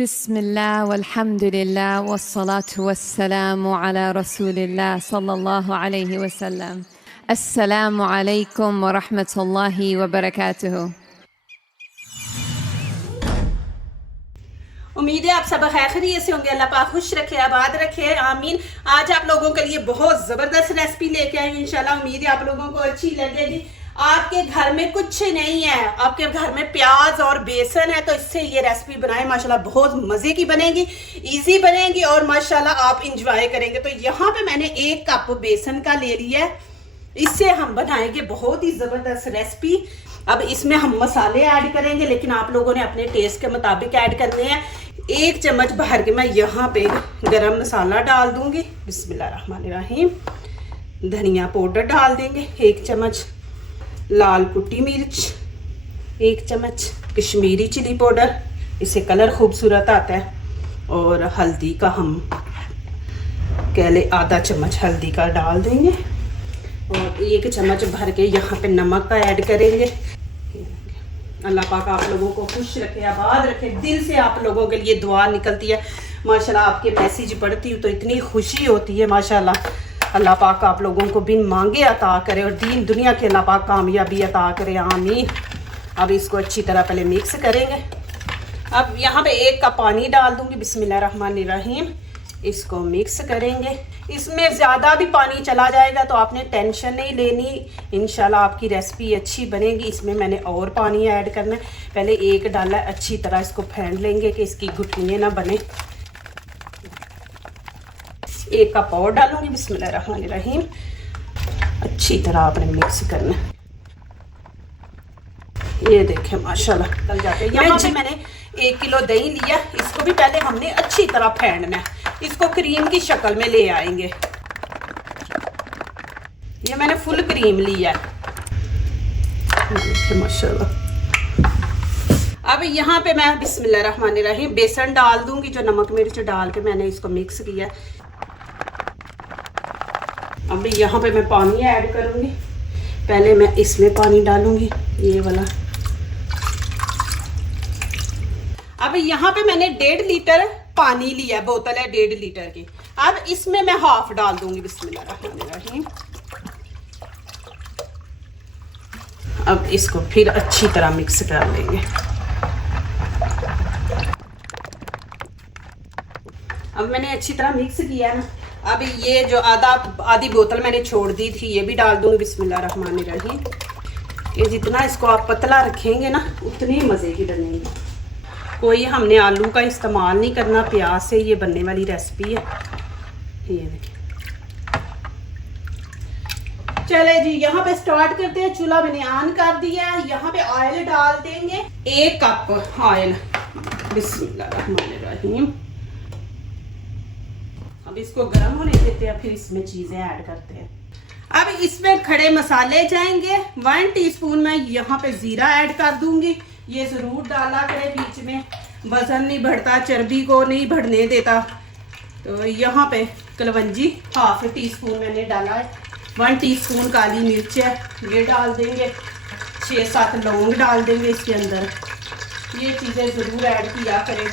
बिस्मिल्लाह वल्हम्दुलिल्लाह वस्सलातु वस्सलामु अला रसूलिल्लाह सल्लल्लाहु अलैहि वसल्लम। अस्सलामु अलैकुम व रहमतुल्लाहि व बरकातुहू। उम्मीद है आप सब खैरियत से होंगे। अल्लाह पाक खुश रखे, आबाद रखे, आमीन। आज आप लोगों के लिए बहुत ज़बरदस्त रेसिपी लेके आई हूँ। इंशाल्लाह उम्मीद है आप लोगों को अच्छी लगेगी। आपके घर में कुछ नहीं है, आपके घर में प्याज और बेसन है, तो इससे ये रेसिपी बनाएं। माशाल्लाह बहुत मज़े की बनेगी, इजी बनेगी और माशाल्लाह आप इंजॉय करेंगे। तो यहाँ पे मैंने 1 कप बेसन का ले लिया है, इससे हम बनाएंगे बहुत ही ज़बरदस्त रेसिपी। अब इसमें हम मसाले ऐड करेंगे, लेकिन आप लोगों ने अपने टेस्ट के मुताबिक ऐड करने हैं। 1 चम्मच भर के मैं यहाँ पे गरम मसाला डाल दूंगी, बिस्मिल्लाहिर्रहमानिर्रहीम। धनिया पाउडर डाल देंगे 1 चम्मच, लाल कुटी मिर्च 1 चम्मच, कश्मीरी चिली पाउडर, इससे कलर खूबसूरत आता है, और हल्दी का हम कह ले आधा चम्मच हल्दी का डाल देंगे, और 1 चम्मच भर के यहाँ पे नमक का ऐड करेंगे। अल्लाह पाक आप लोगों को खुश रखे, आबाद रखे। दिल से आप लोगों के लिए दुआ निकलती है माशाल्लाह। आपके मैसेज पढ़ती हूँ तो इतनी खुशी होती है माशाल्लाह। अल्लाह पाक आप लोगों को बिन मांगे अता करे और दीन दुनिया के अल्लाह पाक कामयाबी अता करे, आमीन। अब इसको अच्छी तरह पहले मिक्स करेंगे। अब यहाँ पे 1 कप पानी डाल दूँगी, बिस्मिल्लाहिर्रहमानिर्रहीम। इसको मिक्स करेंगे। इसमें ज़्यादा भी पानी चला जाएगा तो आपने टेंशन नहीं लेनी, इंशाल्लाह आपकी रेसिपी अच्छी बनेगी। इसमें मैंने और पानी ऐड करना है, पहले 1 डाला, अच्छी तरह इसको फेंट लेंगे कि इसकी गुठलियाँ ना बने। 1 कप और डालूंगी, बिस्मिल्लाहिर्रहमानिर्रहीम। अच्छी तरह आपने मिक्स करना है। ये देखें माशाल्लाह चल जाते हैं। यहाँ पे मैंने 1 किलो दही लिया, इसको भी पहले हमने अच्छी तरह फेंटना है, इसको क्रीम की शक्ल में ले आएंगे। ये मैंने फुल क्रीम लिया है माशाल्लाह। अब यहाँ पे मैं बिस्मिल्लाहिर्रहमानिर्रहीम बेसन डाल दूंगी, जो नमक मिर्च डाल के मैंने इसको मिक्स किया। अब यहाँ पे मैं पानी ऐड करूंगी। पहले मैं इसमें पानी डालूंगी, ये वाला। अब यहाँ पे मैंने 1.5 लीटर पानी लिया, बोतल है 1.5 लीटर की। अब इसमें मैं हाफ डाल दूंगी, बिस्मिल्लाहिर्रहमानिर्रहीम। अब इसको फिर अच्छी तरह मिक्स कर लेंगे। अब मैंने अच्छी तरह मिक्स किया ना। अब ये जो आधी बोतल मैंने छोड़ दी थी, ये भी डाल दूंगी, बिस्मिल्लाहिर्रहमानिर्रहीम। ये जितना इसको आप पतला रखेंगे ना, उतनी मज़े की बनेगी। कोई हमने आलू का इस्तेमाल नहीं करना, प्याज से ये बनने वाली रेसिपी है। ये देखिए, चले जी यहाँ पे स्टार्ट करते हैं। चूल्हा मैंने ऑन कर दिया है। यहाँ पे ऑयल डाल देंगे, 1 कप ऑयल, बिस्मिल्लाहिर्रहमानिर्रहीम। अब इसको गर्म होने देते हैं, फिर इसमें चीजें ऐड करते हैं। अब इसमें खड़े मसाले जाएंगे। 1 टीस्पून मैं यहाँ पे जीरा ऐड कर दूंगी। ये जरूर डाला करें, बीच में वजन नहीं बढ़ता, चर्बी को नहीं बढ़ने देता। तो यहाँ पे कलवंजी 1/2 टीस्पून मैंने डाला है। 1 टीस्पून काली मिर्च है, ये डाल देंगे। 6-7 लौंग डाल देंगे इसके अंदर। ये चीज़ें ज़रूर ऐड किया करें।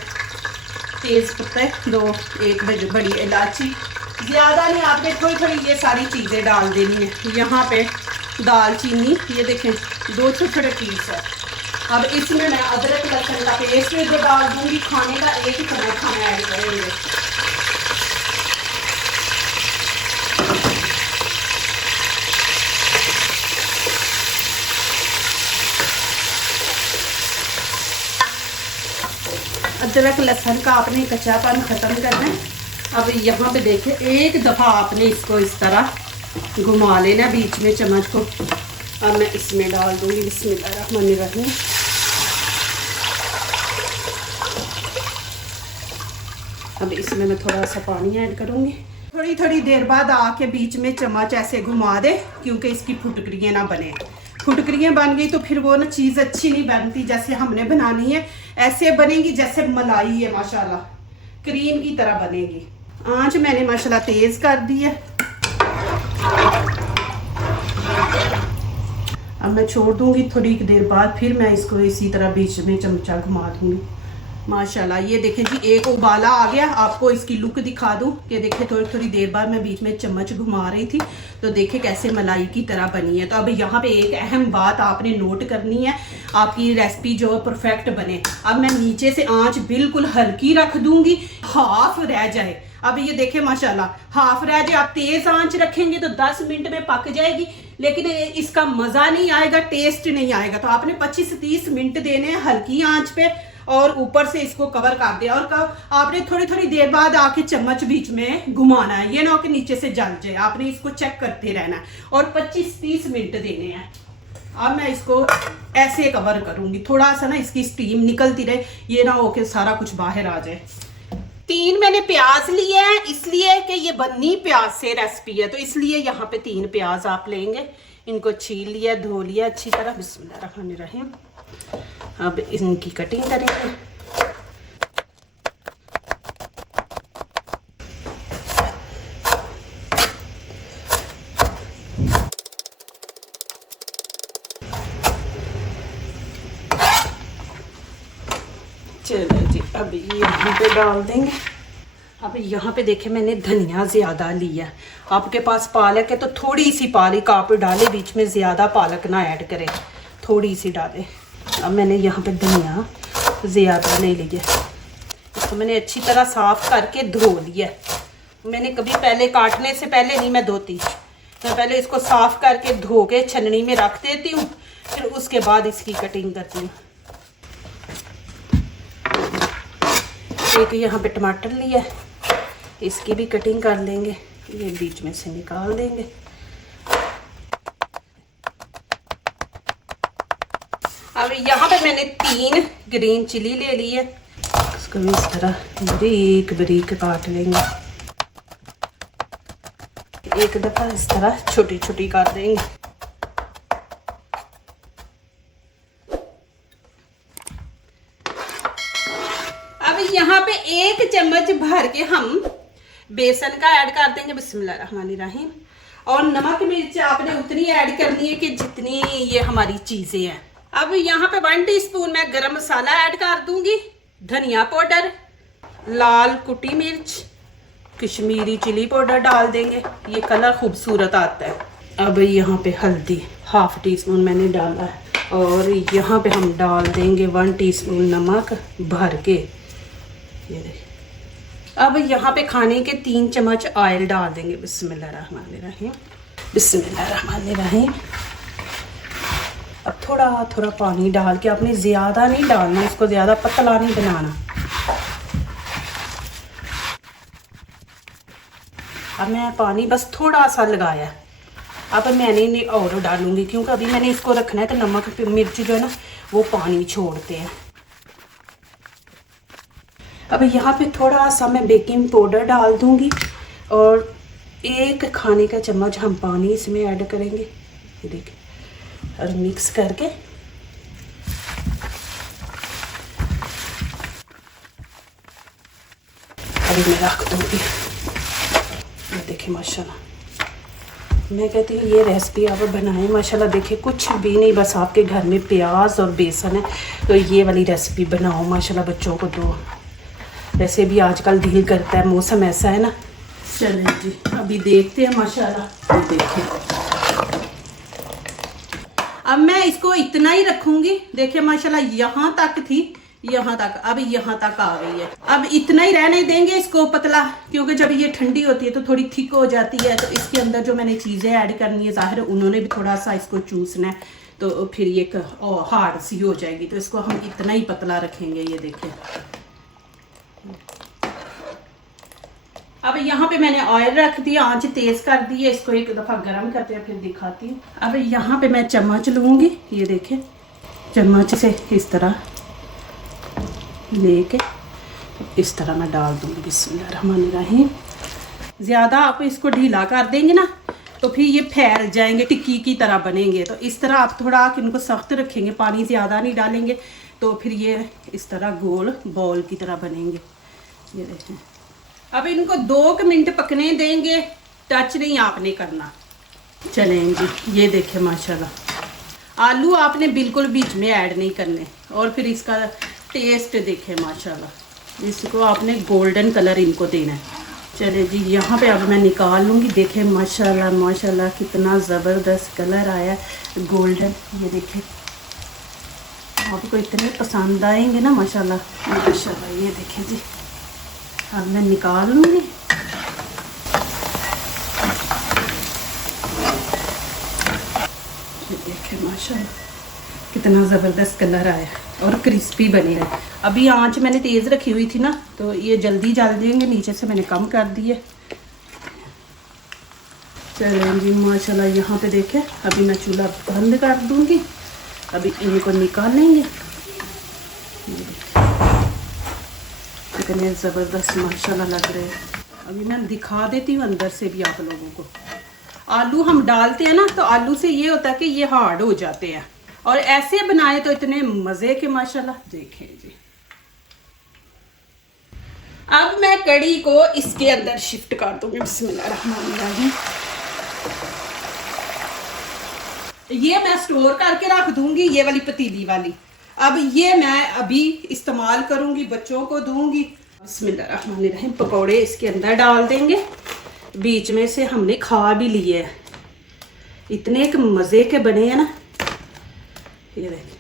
तेज़ पत्ते 2, 1 बड़ी इलायची, ज़्यादा नहीं, आपने थोड़ी थोड़ी ये सारी चीज़ें डाल देनी है। यहाँ पे दालचीनी, ये देखें 2 छोटे पीस है। अब इसमें मैं अदरक लहसुन का पेस्ट जो डाल दूँगी, खाने का 1 चम्मच हम ऐड करेंगे। अदरक लहसुन का आपने कच्चापन ख़त्म करना है। अब यहाँ पे देखें, 1 दफ़ा आपने इसको इस तरह घुमा लेना बीच में चम्मच को। अब मैं इसमें डाल दूँगी, बिस्मिल्लाहिर्रहमानिर्रहीम। अब इसमें मैं थोड़ा सा पानी ऐड करूँगी। थोड़ी थोड़ी देर बाद आके बीच में चम्मच ऐसे घुमा दे, क्योंकि इसकी फुटकरियाँ ना बने। फुटकरियाँ बन गई तो फिर वो ना चीज़ अच्छी नहीं बनती। जैसे हमने बनानी है ऐसे बनेगी जैसे मलाई है, माशाल्लाह क्रीम की तरह बनेगी। आंच मैंने माशाल्लाह तेज़ कर दी है। अब मैं छोड़ दूंगी, थोड़ी देर बाद फिर मैं इसको इसी तरह बीच में चमचा घुमा दूंगी। माशाल्लाह। ये देखें जी, एक उबाला आ गया। आपको इसकी लुक दिखा दूं कि देखें थोड़ी थोड़ी देर बाद मैं बीच में चम्मच घुमा रही थी तो देखें कैसे मलाई की तरह बनी है। तो अब यहाँ पे एक अहम बात आपने नोट करनी है, आपकी रेसिपी जो परफेक्ट बने। अब मैं नीचे से आंच बिल्कुल हल्की रख दूंगी, हाफ रह जाए। अब ये देखें माशाल्लाह हाफ रह जाए। आप तेज आंच रखेंगे तो 10 मिनट में पक जाएगी, लेकिन इसका मज़ा नहीं आएगा, टेस्ट नहीं आएगा। तो आपने 25 से 30 मिनट देने हैं हल्की आंच पे और ऊपर से इसको कवर कर दिया। और आपने थोड़ी थोड़ी देर बाद आके चम्मच बीच में घुमाना है, ये ना हो कि नीचे से जल जाए। आपने इसको चेक करते रहना है और 25-30 मिनट देने हैं। अब मैं इसको ऐसे कवर करूंगी, थोड़ा सा ना इसकी स्टीम निकलती रहे, ये ना हो कि सारा कुछ बाहर आ जाए। 3 मैंने प्याज लिए हैं, इसलिए कि ये बन्नी प्याज से रेसिपी है, तो इसलिए यहाँ पे 3 प्याज आप लेंगे। इनको छील लिया, धो लिया अच्छी तरह। बिस्मिल्लाहिर्रहमानिर्रहीम। अब इनकी कटिंग करेंगे। चलो जी, अब ये यहाँ पे डाल देंगे। अब यहाँ पे देखें मैंने धनिया ज़्यादा लिया। आपके पास पालक है तो थोड़ी सी पालक आप डालें, बीच में ज़्यादा पालक ना ऐड करें, थोड़ी सी डालें। अब मैंने यहाँ पे धनिया ज़्यादा ले लिया, इसको मैंने अच्छी तरह साफ़ करके धो लिया। मैंने कभी पहले काटने से पहले नहीं मैं धोती, मैं पहले इसको साफ़ करके धो के छन्नी में रख देती हूँ, फिर उसके बाद इसकी कटिंग करती हूँ। एक यहाँ पे टमाटर लिया, इसकी भी कटिंग कर लेंगे, ये बीच में से निकाल देंगे। अब यहाँ पे मैंने 3 ग्रीन चिली ले ली है, इसको भी इस तरह बारीक बारीक काट लेंगे। एक दफ़ा इस तरह छोटी छोटी काट देंगे। अब यहाँ पे 1 चम्मच भर के हम बेसन का ऐड कर देंगे। बिस्मिल्लाहिर्रहमानिर्रहीम। और नमक मिर्च आपने उतनी ऐड करनी है कि जितनी ये हमारी चीज़ें हैं। अब यहाँ पे 1 टीस्पून मैं गरम मसाला ऐड कर दूंगी, धनिया पाउडर, लाल कुटी मिर्च, कश्मीरी चिली पाउडर डाल देंगे, ये कलर खूबसूरत आता है। अब यहाँ पे हल्दी 1/2 टीस्पून मैंने डाला है और यहाँ पे हम डाल देंगे 1 टीस्पून नमक भर के, ये देखिए। अब यहाँ पे खाने के 3 चम्मच ऑयल डाल देंगे। बिस्मिल्लाहिर्रहमानिर्रहीम, बिस्मिल्लाहिर्रहमानिर्रहीम। अब थोड़ा थोड़ा पानी डाल के, आपने ज़्यादा नहीं डालना, इसको ज़्यादा पतला नहीं बनाना। अब मैं पानी बस थोड़ा सा लगाया, अब मैंने नहीं और डालूंगी क्योंकि अभी मैंने इसको रखना है तो नमक मिर्च जो है ना वो पानी छोड़ते हैं। अब यहाँ पे थोड़ा सा मैं बेकिंग पाउडर डाल दूंगी और 1 खाने का चम्मच हम पानी इसमें ऐड करेंगे, ये देखिए, और मिक्स करके अभी मैं रख दूंगी। ये देखिए माशाल्लाह, मैं कहती हूँ ये रेसिपी आप बनाएं माशाल्लाह। देखिए कुछ भी नहीं, बस आपके घर में प्याज और बेसन है तो ये वाली रेसिपी बनाओ माशाल्लाह, बच्चों को दो। वैसे भी आजकल दिल करता है, मौसम ऐसा है ना। चलें जी, अभी देखते हैं माशाल्लाह। ये देखिए, अब मैं इसको इतना ही रखूंगी। देखिए माशाल्लाह यहाँ तक थी, यहाँ तक, अब यहाँ तक आ गई है। अब इतना ही रहने देंगे इसको पतला, क्योंकि जब ये ठंडी होती है तो थोड़ी थिक हो जाती है। तो इसके अंदर जो मैंने चीज़ें ऐड करनी है, ज़ाहिर उन्होंने भी थोड़ा सा इसको चूसना है, तो फिर ये हार्ड सी हो जाएगी। तो इसको हम इतना ही पतला रखेंगे। ये देखिए, अब यहाँ पे मैंने ऑयल रख दिया, आंच तेज़ कर दी है, इसको एक दफ़ा गरम करते हैं फिर दिखाती हूँ। अब यहाँ पे मैं चम्मच लूँगी, ये देखें, चम्मच से इस तरह लेके इस तरह मैं डाल दूँगी। बिस्मिल्लाहिर्रहमानिर्रहीम। ज़्यादा आप इसको ढीला कर देंगे ना तो फिर ये फैल जाएंगे, टिक्की की तरह बनेंगे। तो इस तरह आप थोड़ा इनको सख्त रखेंगे, पानी ज़्यादा नहीं डालेंगे, तो फिर ये इस तरह गोल बॉल की तरह बनेंगे। ये देखें, अब इनको 2 मिनट पकने देंगे, टच नहीं आपने करना। चलें जी, ये देखें माशाल्लाह, आलू आपने बिल्कुल बीच में ऐड नहीं करने। और फिर इसका टेस्ट देखें माशाल्लाह। इसको आपने गोल्डन कलर इनको देना है। चले जी, यहाँ पे अब मैं निकाल लूँगी। देखें माशाल्लाह माशाल्लाह कितना ज़बरदस्त कलर आया है गोल्डन। ये देखें, आपको इतने पसंद आएंगे ना माशाल्लाह माशाल्लाह। ये देखें जी, अब मैं निकाल लूँगी। देखें माशाल्लाह कितना ज़बरदस्त कलर आया और क्रिस्पी बने रहे। अभी आंच मैंने तेज़ रखी हुई थी ना, तो ये जल्दी जल जाएंगे। नीचे से मैंने कम कर दी है। चलें जी माशाल्लाह, यहाँ पे देखें अभी मैं चूल्हा बंद कर दूँगी। अभी इनको निकालेंगे। कितने ज़बरदस्त माशाल्लाह लग रहे हैं। अभी मैं दिखा देती हूँ अंदर से भी आप लोगों को। आलू हम डालते हैं ना, तो आलू से ये होता है कि ये हार्ड हो जाते हैं, और ऐसे बनाए तो इतने मज़े के माशाल्लाह। देखें जी, अब मैं कड़ी को इसके अंदर शिफ्ट कर दूंगी। बिस्मिल्लाहिर्रहमानिर्रहीम। ये मैं स्टोर करके रख दूंगी, ये वाली पतीली वाली। अब ये मैं अभी इस्तेमाल करूंगी, बच्चों को दूंगी। बिस्मिल्लाहिर्रहमानिर्रहीम। पकौड़े इसके अंदर डाल देंगे। बीच में से हमने खा भी लिए हैं, इतने एक मज़े के बने हैं ना। ये देखिए,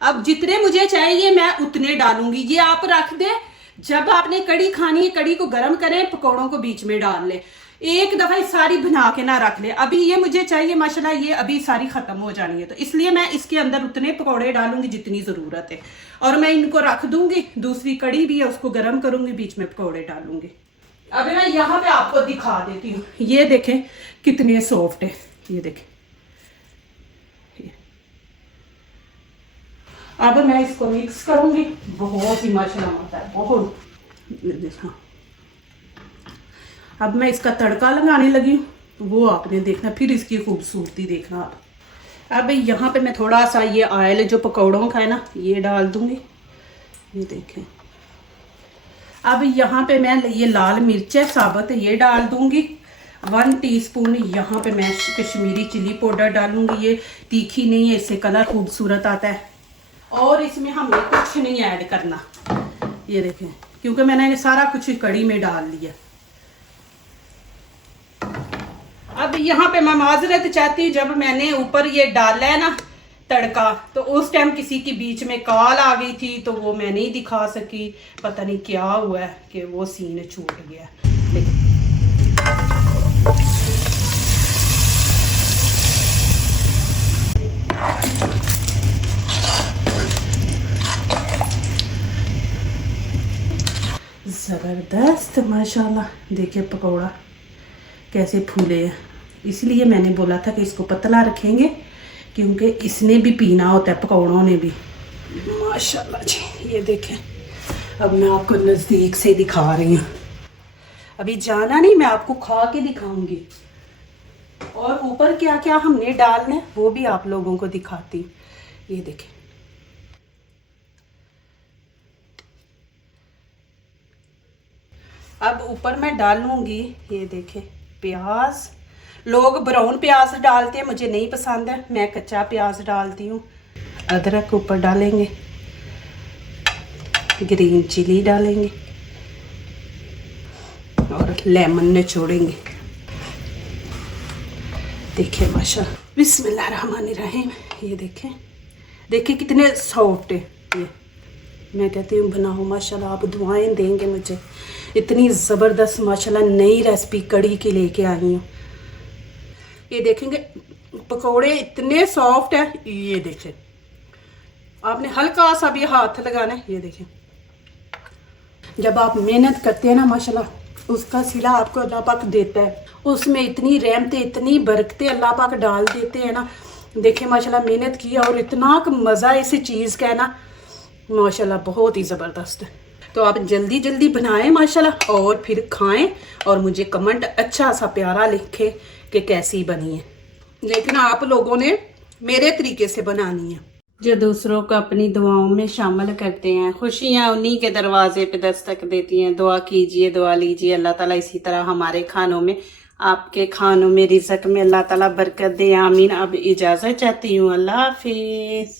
अब जितने मुझे चाहिए मैं उतने डालूंगी। ये आप रख दें, जब आपने कड़ी खानी है कड़ी को गर्म करें, पकौड़ों को बीच में डाल ले। एक दफ़ा ये सारी बना के ना रख ले। अभी ये मुझे चाहिए माशाल्लाह, ये अभी सारी ख़त्म हो जानी है, तो इसलिए मैं इसके अंदर उतने पकौड़े डालूंगी जितनी ज़रूरत है, और मैं इनको रख दूंगी। दूसरी कड़ी भी है, उसको गर्म करूंगी, बीच में पकौड़े डालूंगी। अभी मैं यहाँ पे आपको दिखा देती हूँ। ये देखें कितने सॉफ्ट है। ये देखें, अब मैं इसको मिक्स करूंगी। बहुत ही माशाल्लाह होता है, बहुत। हाँ, अब मैं इसका तड़का लगाने लगी हूँ, तो वो आपने देखना, फिर इसकी खूबसूरती देखना आप। अब यहाँ पे मैं थोड़ा सा ये ऑयल जो पकौड़ों का है ना, ये डाल दूंगी। ये देखें, अब यहाँ पे मैं ये लाल मिर्च है साबुत, ये डाल दूंगी। 1 टीस्पून यहाँ पे मैं कश्मीरी चिली पाउडर डालूंगी। ये तीखी नहीं है, इससे कलर खूबसूरत आता है। और इसमें हमें कुछ नहीं ऐड करना। ये देखें, क्योंकि मैंने सारा कुछ कड़ी में डाल लिया। अब यहाँ पे मैं माजरत चाहती हूँ, जब मैंने ऊपर ये डाला है ना तड़का, तो उस टाइम किसी की बीच में कॉल आ गई थी, तो वो मैं नहीं दिखा सकी। पता नहीं क्या हुआ है कि वो सीन छूट गया। लेकिन ज़बरदस्त माशाल्लाह। देखिए पकौड़ा कैसे फूले हैं। इसलिए मैंने बोला था कि इसको पतला रखेंगे, क्योंकि इसने भी पीना होता है, पकौड़ों ने भी। माशाल्लाह जी, ये देखें। अब मैं आपको नज़दीक से दिखा रही हूँ। अभी जाना नहीं, मैं आपको खा के दिखाऊंगी, और ऊपर क्या क्या हमने डालना है वो भी आप लोगों को दिखाती हूँ। ये देखें, अब ऊपर मैं डालूंगी, ये देखें, प्याज। लोग ब्राउन प्याज डालते हैं, मुझे नहीं पसंद है, मैं कच्चा प्याज डालती हूँ। अदरक ऊपर डालेंगे, ग्रीन चिली डालेंगे, और लेमन निचोड़ेंगे। देखिए माशाल्लाह, बिस्मिल्लाहिर्रहमानिर्रहीम। ये देखें, देखिए कितने सॉफ्ट है। ये मैं कहती हूँ बनाओ माशाल्लाह, आप दुआएं देंगे मुझे। इतनी ज़बरदस्त माशाल्लाह नई रेसिपी कड़ी की लेके आई हूँ। ये देखेंगे पकोड़े इतने सॉफ्ट है। ये देखें, आपने हल्का सा भी हाथ लगाना है। ये देखें, जब आप मेहनत करते हैं ना माशाल्लाह, उसका सिला आपको अल्लाह पाक देता है। उसमें इतनी रहमतें, इतनी बरकतें अल्लाह पाक डाल देते हैं ना। देखें माशाल्लाह, मेहनत किया और इतना मज़ा इस चीज़ का है ना माशाल्लाह, बहुत ही ज़बरदस्त है। तो आप जल्दी जल्दी बनाएं माशाल्लाह, और फिर खाएं, और मुझे कमेंट अच्छा सा प्यारा लिखें कि कैसी बनी है। लेकिन आप लोगों ने मेरे तरीके से बनानी है। जो दूसरों को अपनी दुआओं में शामिल करते हैं, खुशियाँ उन्हीं के दरवाजे पे दस्तक देती हैं। दुआ कीजिए, दुआ लीजिए, अल्लाह ताला इसी तरह हमारे खानों में, आपके खानों में, रिज़्क़ में अल्लाह ताला बरकत दे। आमीन। अब इजाज़त चाहती हूँ, अल्लाह हाफिज़।